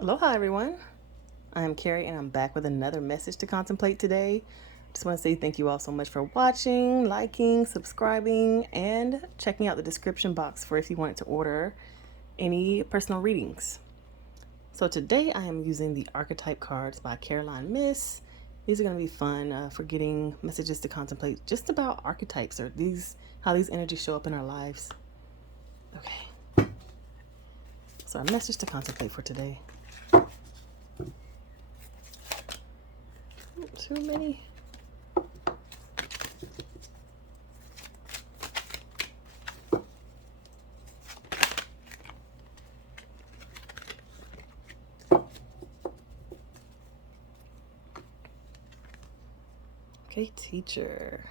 Aloha, everyone. I'm Carrie, and I'm back with another message to contemplate today. Just want to say thank you all so much for watching, liking, subscribing, and checking out the description box for if you wanted to order any personal readings. So today I am using the Archetype cards by Caroline Myss. These are going to be fun for getting messages to contemplate just about archetypes or how these energies show up in our lives. Okay. So our message to contemplate for today. Too many. Okay, teacher.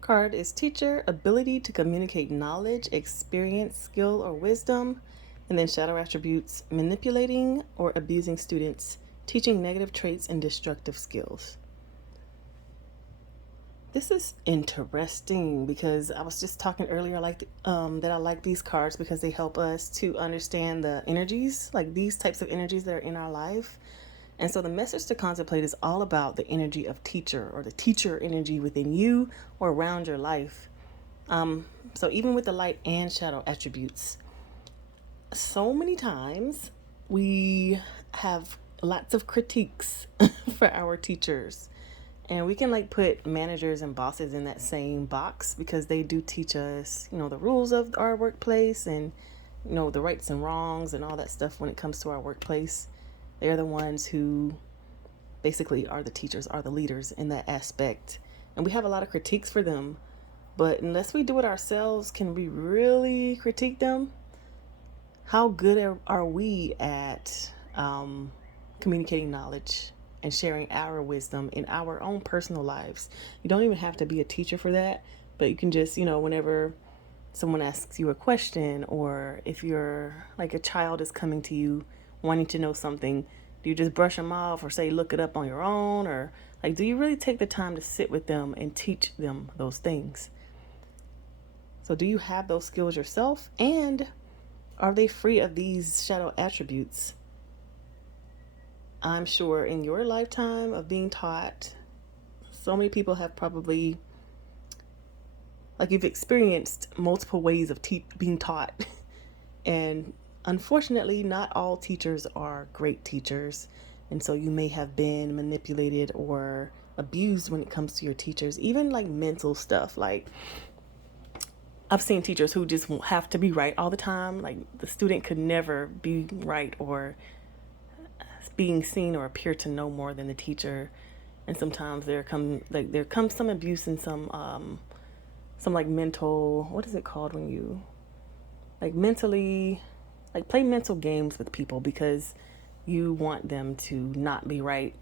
Card is teacher, ability to communicate knowledge, experience, skill, or wisdom. And then shadow attributes, manipulating or abusing students, teaching negative traits and destructive skills. This is interesting because I was just talking earlier that I like these cards because they help us to understand the energies, like these types of energies that are in our life. And so the message to contemplate is all about the energy of teacher or the teacher energy within you or around your life. So even with the light and shadow attributes, so many times we have lots of critiques for our teachers. And we can put managers and bosses in that same box because they do teach us, the rules of our workplace and, the rights and wrongs and all that stuff when it comes to our workplace. They're the ones who basically are the teachers, are the leaders in that aspect. And we have a lot of critiques for them. But unless we do it ourselves, can we really critique them? How good are we at communicating knowledge and sharing our wisdom in our own personal lives? You don't even have to be a teacher for that, but you can just, whenever someone asks you a question, or if you're like a child is coming to you wanting to know something, do you just brush them off or say look it up on your own, or do you really take the time to sit with them and teach them those things? So do you have those skills yourself, and are they free of these shadow attributes? I'm sure in your lifetime of being taught, so many people have probably, you've experienced multiple ways of being taught. And unfortunately, not all teachers are great teachers. And so you may have been manipulated or abused when it comes to your teachers, even mental stuff. I've seen teachers who just have to be right all the time. The student could never be right or being seen or appear to know more than the teacher. And sometimes there comes some abuse and some mental, what is it called when you mentally play mental games with people because you want them to not be right.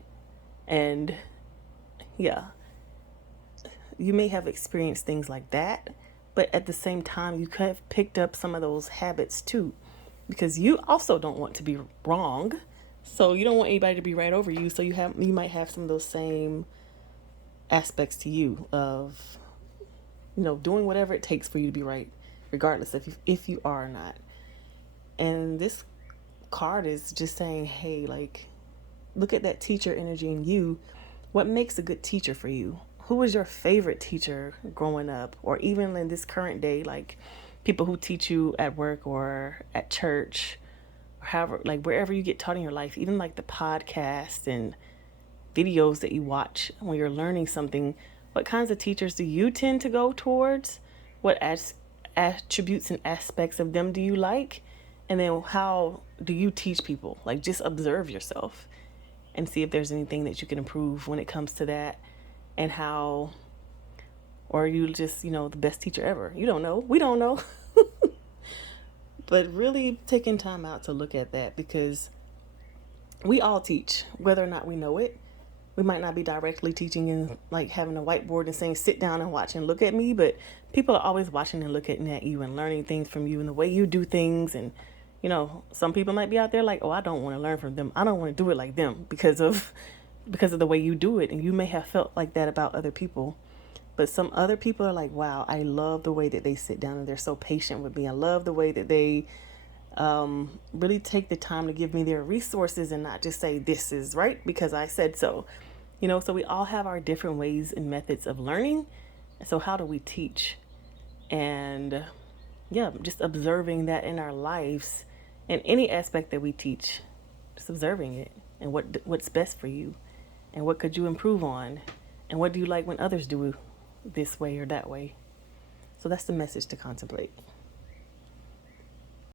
And yeah, you may have experienced things like that, but at the same time you could have picked up some of those habits too, because you also don't want to be wrong. So you don't want anybody to be right over you. So you might have some of those same aspects to you of, doing whatever it takes for you to be right, regardless if you are or not. And this card is just saying, hey, look at that teacher energy in you. What makes a good teacher for you? Who was your favorite teacher growing up, or even in this current day, people who teach you at work or at church, or however, wherever you get taught in your life, even the podcast and videos that you watch when you're learning something. What kinds of teachers do you tend to go towards? What attributes and aspects of them do you like? And then how do you teach people? Just observe yourself and see if there's anything that you can improve when it comes to that. And how, or are you just, the best teacher ever? You don't know. We don't know. But really taking time out to look at that, because we all teach, whether or not we know it. We might not be directly teaching and having a whiteboard and saying, sit down and watch and look at me, but people are always watching and looking at you and learning things from you and the way you do things. And, some people might be out there oh, I don't want to learn from them. I don't want to do it like them because of the way you do it. And you may have felt like that about other people. But some other people are wow, I love the way that they sit down and they're so patient with me. I love the way that they Really take the time to give me their resources and not just say this is right because I said so. So we all have our different ways and methods of learning. So how do we teach? And yeah, just observing that in our lives, in any aspect that we teach, just observing it and what's best for you, and what could you improve on, and what do you like when others do this way or that way. So that's the message to contemplate.